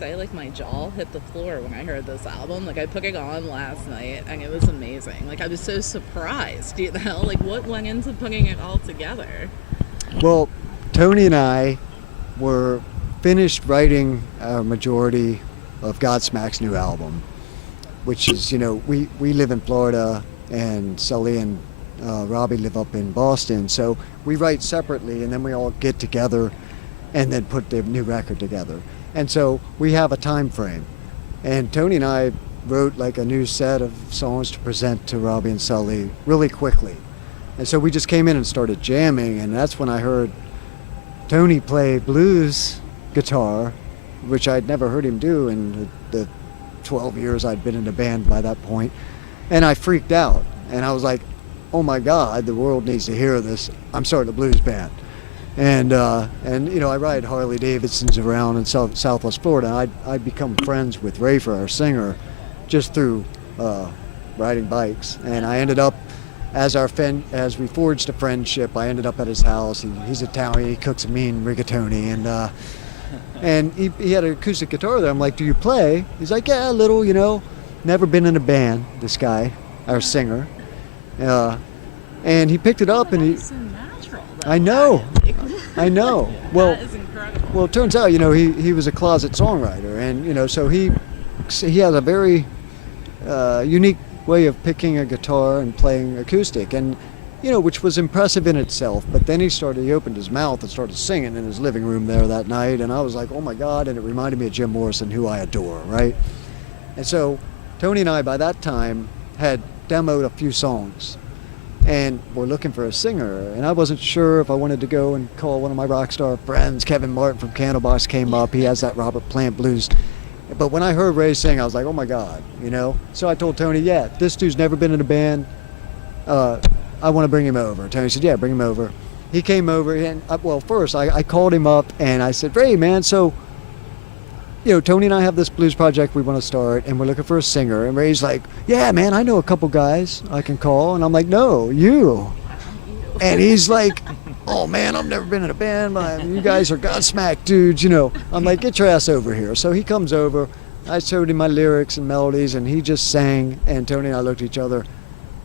say, like, my jaw hit the floor when I heard this album. Like, I put it on last night, and it was amazing. Like, I was so surprised, you know? Like, what went into putting it all together? Well, Tony and I were finished writing a majority of Godsmack's new album, which is, you know, we live in Florida, and Sully and Robbie live up in Boston, so we write separately, and then we all get together and then put the new record together. And so we have a time frame. And Tony and I wrote like a new set of songs to present to Robbie and Sully really quickly. And so we just came in and started jamming, and that's when I heard Tony play blues guitar, which I'd never heard him do in the 12 years I'd been in the band by that point. And I freaked out, and I was like, oh my God, the world needs to hear this. I'm starting a blues band. And you know, I ride Harley Davidsons around in Southwest Florida. I'd become friends with Rafer, our singer, just through riding bikes. And I ended up, as we forged a friendship, I ended up at his house. He's Italian. He cooks a mean rigatoni, and he had an acoustic guitar there. I'm like, do you play? He's like, yeah, a little, you know. Never been in a band, this guy, our singer. And he picked it up, and he. So natural, I know. Well, that is incredible. Well, it turns out, you know, he was a closet songwriter, and you know, so he has a very unique way of picking a guitar and playing acoustic, and you know, which was impressive in itself. But then he opened his mouth and started singing in his living room there that night, and I was like, oh my God! And it reminded me of Jim Morrison, who I adore, right? And so Tony and I, by that time, had demoed a few songs, and we're looking for a singer, and I wasn't sure if I wanted to go and call one of my rock star friends. Kevin Martin from Candlebox came up. He has that Robert Plant blues. But when I heard Ray sing, I was like, oh my God, you know? So I told Tony, yeah, this dude's never been in a band. I want to bring him over. Tony said, yeah, bring him over. He came over, and first I called him up, and I said, Ray, man, so, you know, Tony and I have this blues project we want to start, and we're looking for a singer. And Ray's like, yeah, man, I know a couple guys I can call. And I'm like, no, you. And he's like, oh, man, I've never been in a band. You guys are Godsmack dudes, you know. I'm like, get your ass over here. So he comes over. I showed him my lyrics and melodies, and he just sang. And Tony and I looked at each other.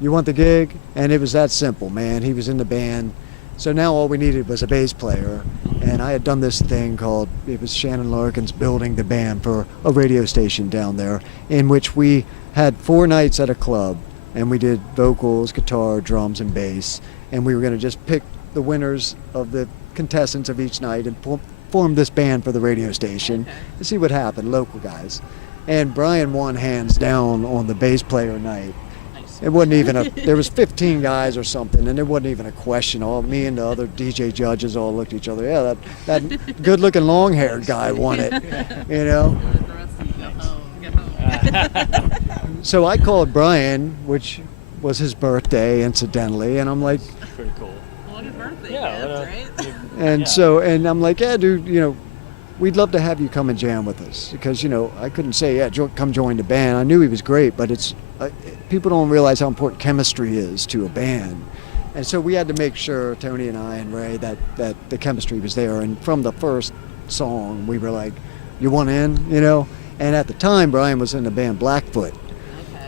You want the gig? And it was that simple, man. He was in the band. So now all we needed was a bass player, and I had done this thing called, it was Shannon Larkin's Building the Band for a radio station down there, in which we had 4 nights at a club, and we did vocals, guitar, drums, and bass, and we were going to just pick the winners of the contestants of each night and form this band for the radio station and see what happened, local guys. And Brian won hands down on the bass player night. It wasn't even there was 15 guys or something, and it wasn't even a question. All me and the other DJ judges all looked at each other. Yeah, that good-looking long-haired guy won it, you know. So I called Brian, which was his birthday, incidentally, and I'm like, that's pretty cool. What a birthday gift, right? And so, and I'm like, yeah, dude, you know, we'd love to have you come and jam with us, because, you know, I couldn't say, yeah, come join the band. I knew he was great, but it's people don't realize how important chemistry is to a band. And so we had to make sure, Tony and I and Ray, that the chemistry was there. And from the first song, we were like, you want in, you know? And at the time, Brian was in the band Blackfoot,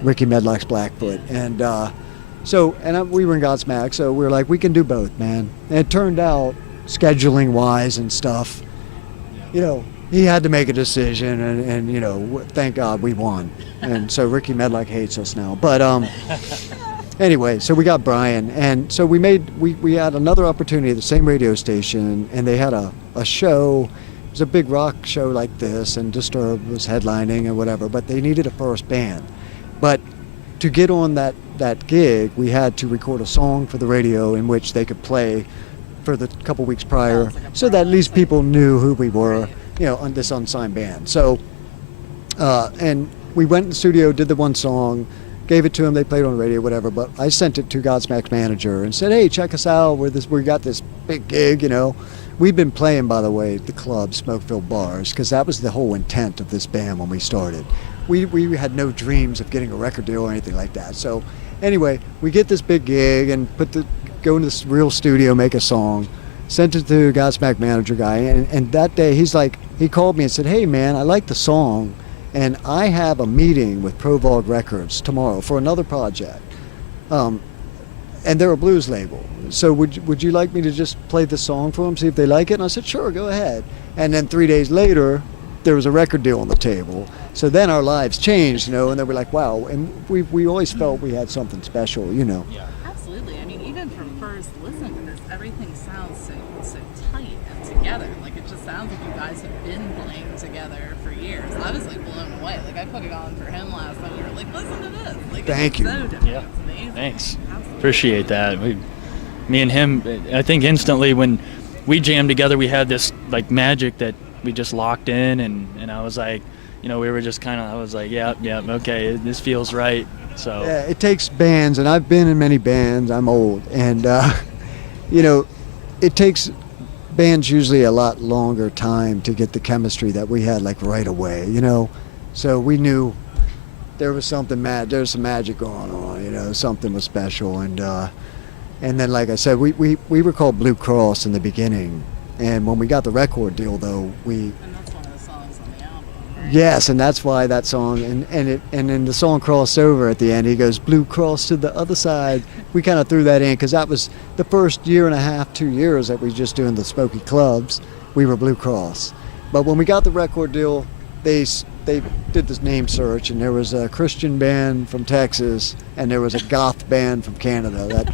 Ricky Medlock's Blackfoot. And we were in Godsmack, so we were like, we can do both, man. And it turned out, scheduling-wise and stuff, you know, he had to make a decision, and you know, thank God we won. And so Ricky Medlock hates us now. But anyway, so we got Brian, and so we had another opportunity at the same radio station, and they had a show. It was a big rock show like this, and Disturbed was headlining and whatever, but they needed a first band. But to get on that gig, we had to record a song for the radio in which they could play for the couple weeks prior, so that at least people knew who we were, you know, on this unsigned band. So, and we went in the studio, did the one song, gave it to them, they played on the radio, whatever, but I sent it to Godsmack's manager and said, hey, check us out, we got this big gig, you know. We'd been playing, by the way, the club, smoke-filled bars, because that was the whole intent of this band when we started. We had no dreams of getting a record deal or anything like that. So anyway, we get this big gig and go into this real studio, make a song, sent it to the Godsmack manager guy, and that day he's like, he called me and said, "Hey man, I like the song, and I have a meeting with Provog Records tomorrow for another project, and they're a blues label. So would you like me to just play the song for them, see if they like it?" And I said, "Sure, go ahead." And then 3 days later, there was a record deal on the table. So then our lives changed, and then we're like, wow. And we always felt we had something special, Yeah. Absolutely. I mean, even from first listen to this, everything sounds so tight and together. Like, it just sounds like you guys have been playing together for years. I was like blown away. Like, I put it on for him last time. We were like, listen to this. Like, Thank it's you. so different. Yeah. It's amazing. Thanks. Absolutely. Appreciate that. Me and him, I think instantly when we jammed together, we had this like magic that we just locked in, and I was like, we were just kind of, I was like, yeah, okay, this feels right. So Yeah, it takes bands, and I've been in many bands. I'm old, and it takes bands usually a lot longer time to get the chemistry that we had like right away. So we knew there was something there's some magic going on. Something was special, and then like I said, we were called Blue Cross in the beginning, and when we got the record deal though, And that's one of the songs on the album, right? yes, and that's why that song, and then the song crossed over at the end. He goes, "Blue Cross to the other side." We kind of threw that in because that was the first year and a half, 2 years that we were just doing the Smoky clubs. We were Blue Cross. But when we got the record deal, they did this name search, and there was a Christian band from Texas, and there was a goth band from Canada.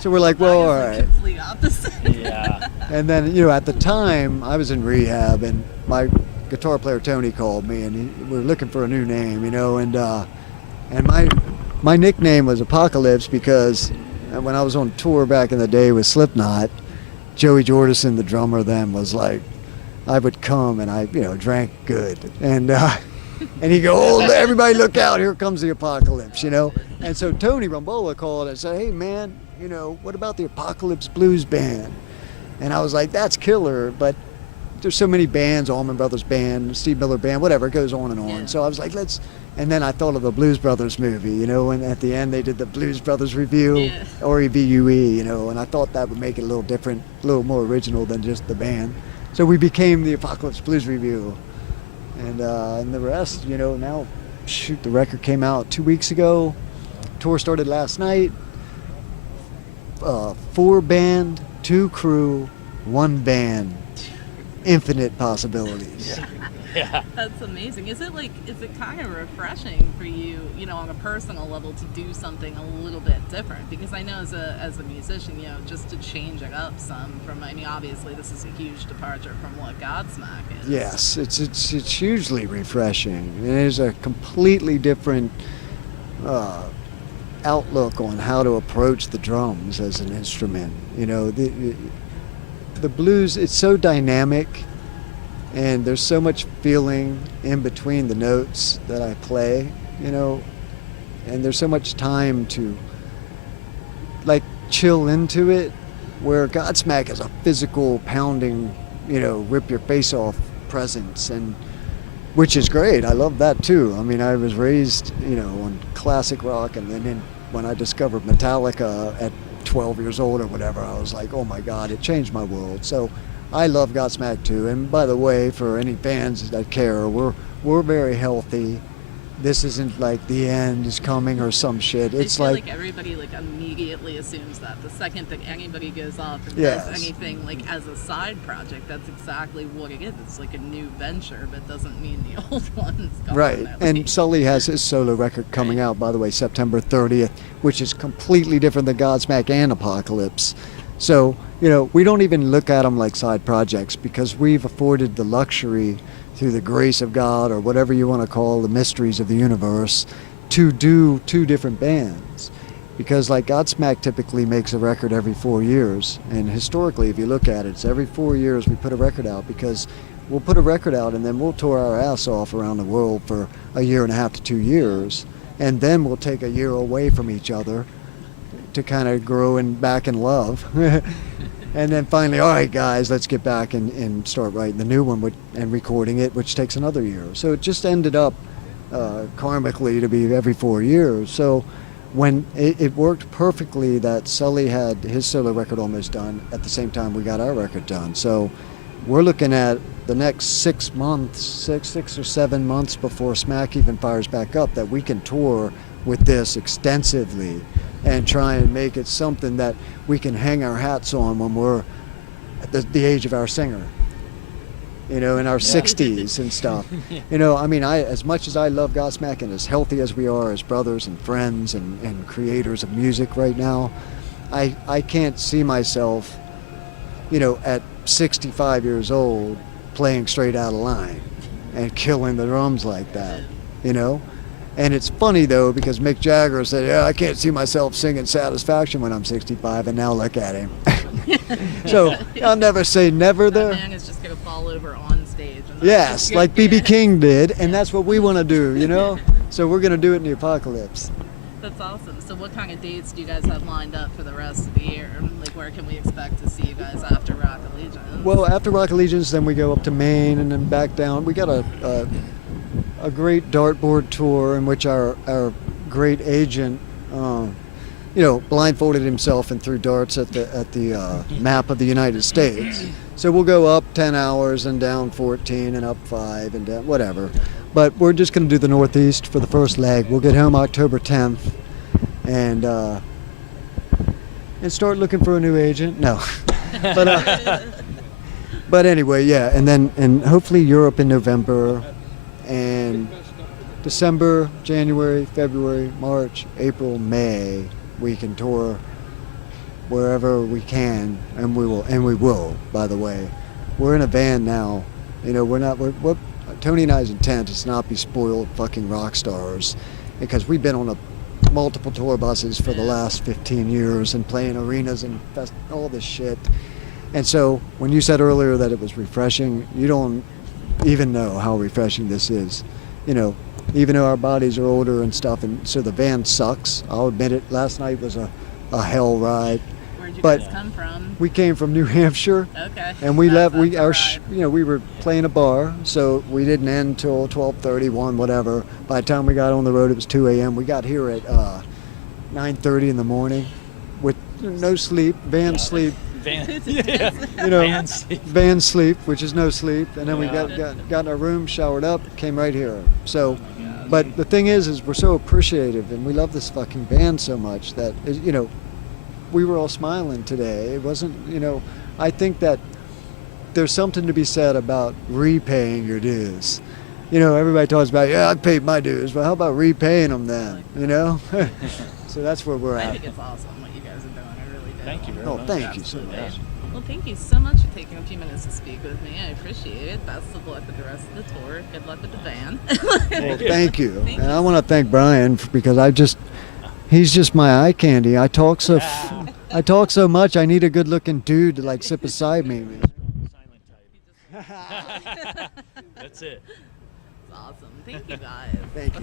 So we're like, well, all right. Complete opposite. yeah, And then, at the time, I was in rehab, and my guitar player Tony called me, and we were looking for a new name, and my nickname was Apocalypse because when I was on tour back in the day with Slipknot, Joey Jordison, the drummer then, was like, I would come and I, drank good, and he'd go, "Oh, everybody look out, here comes the apocalypse," And so Tony Rumbola called and said, "Hey man, what about the Apocalypse Blues Band?" And I was like, "That's killer, but there's so many bands, Allman Brothers Band, Steve Miller Band, whatever, it goes on and on." Yeah. So I was like, and then I thought of the Blues Brothers movie, and at the end they did the Blues Brothers Review, Yeah. R-E-V-U-E, and I thought that would make it a little different, a little more original than just the band. So we became the Apocalypse Blues Review. And the rest, now, shoot, the record came out 2 weeks ago. Tour started last night. 4 band, 2 crew, 1 band. Infinite possibilities. yeah. That's amazing. Is it kind of refreshing for you, on a personal level, to do something a little bit different? Because I know as a musician, just to change it up some from, obviously this is a huge departure from what Godsmack is. Yes, it's hugely refreshing. It is a completely different outlook on how to approach the drums as an instrument. The blues, it's so dynamic, and there's so much feeling in between the notes that I play, and there's so much time to chill into it, where Godsmack is a physical pounding, rip your face off presence, and which is great. I love that too. I was raised, on classic rock, and then when I discovered Metallica at 12 years old or whatever, I was like, oh my God, it changed my world. So I love Godsmack too. And by the way, for any fans that care, we're very healthy. This isn't like the end is coming or some shit. It's I feel like everybody immediately assumes that the second that anybody goes off and Yes. does anything as a side project, that's exactly what it is. It's like a new venture, but doesn't mean the old one's gone. right. at And least. Sully has his solo record coming Right. out, by the way, September 30th, which is completely different than Godsmack and Apocalypse. So, we don't even look at them like side projects because we've afforded the luxury through the grace of God, or whatever you want to call the mysteries of the universe, to do 2 different bands. Because Godsmack typically makes a record every 4 years. And historically, if you look at it, it's every 4 years we put a record out, because we'll put a record out and then we'll tour our ass off around the world for a year and a half to 2 years. And then we'll take a year away from each other to kind of grow back in love. And then finally, all right, guys, let's get back and start writing the new one and recording it, which takes another year. So it just ended up karmically to be every 4 years. So when it worked perfectly that Sully had his solo record almost done at the same time we got our record done. So we're looking at the next 6 months, six or 7 months before Smack even fires back up, that we can tour with this extensively and try and make it something that we can hang our hats on when we're at the age of our singer, in our 60s and stuff. I mean, as much as I love Godsmack and as healthy as we are as brothers and friends and creators of music right now, I can't see myself, at 65 years old playing straight out of line and killing the drums like that, And it's funny, though, because Mick Jagger said, yeah, I can't see myself singing Satisfaction when I'm 65, and now look at him. So I'll never say never there. That man is just going to fall over on stage. And Yes, like B.B. King did, and that's what we want to do, So we're going to do it in the apocalypse. That's awesome. So what kind of dates do you guys have lined up for the rest of the year? Like, where can we expect to see you guys after Rock Allegiance? Well, after Rock Allegiance, then we go up to Maine and then back down. We got a great dartboard tour in which our great agent, blindfolded himself and threw darts at the map of the United States. So we'll go up 10 hours and down 14 and up 5 and down, whatever. But we're just going to do the Northeast for the first leg. We'll get home October 10th and start looking for a new agent. No, but anyway, yeah. And hopefully Europe in November, and December, January, February, March, April, May, we can tour wherever we can, and we will. By the way, we're in a van now. We're Tony and I's intent is not be spoiled fucking rock stars, because we've been on multiple tour buses for the last 15 years and playing arenas and all this shit. And so when you said earlier that it was refreshing, you don't even know how refreshing this is. Even though our bodies are older and stuff, and so the van sucks. I'll admit it. Last night was a hell ride. Where'd you But guys come from? we came from New Hampshire. Okay. And we left. That's a ride. We were playing a bar, so we didn't end till 12:31, whatever. By the time we got on the road, it was 2 a.m. We got here at 9:30 in the morning, with no sleep, van sleep. Van sleep, which is no sleep, and then we got in our room, showered up, came right here. So, but the thing is we're so appreciative, and we love this fucking band so much that we were all smiling today. It wasn't, I think that there's something to be said about repaying your dues. Everybody talks about, I paid my dues, but how about repaying them then? So that's where we're I at. think it's awesome what you guys are doing. I really do. Thank you very much. Thank you so much. Well, thank you so much for taking a few minutes to speak with me. I appreciate it. Best of luck with the rest of the tour. Good luck with the van. Well, thank you. And I want to thank Brian because he's just my eye candy. I talk so much. I need a good-looking dude to sit beside me. That's it. It's awesome. Thank you guys. Thank you.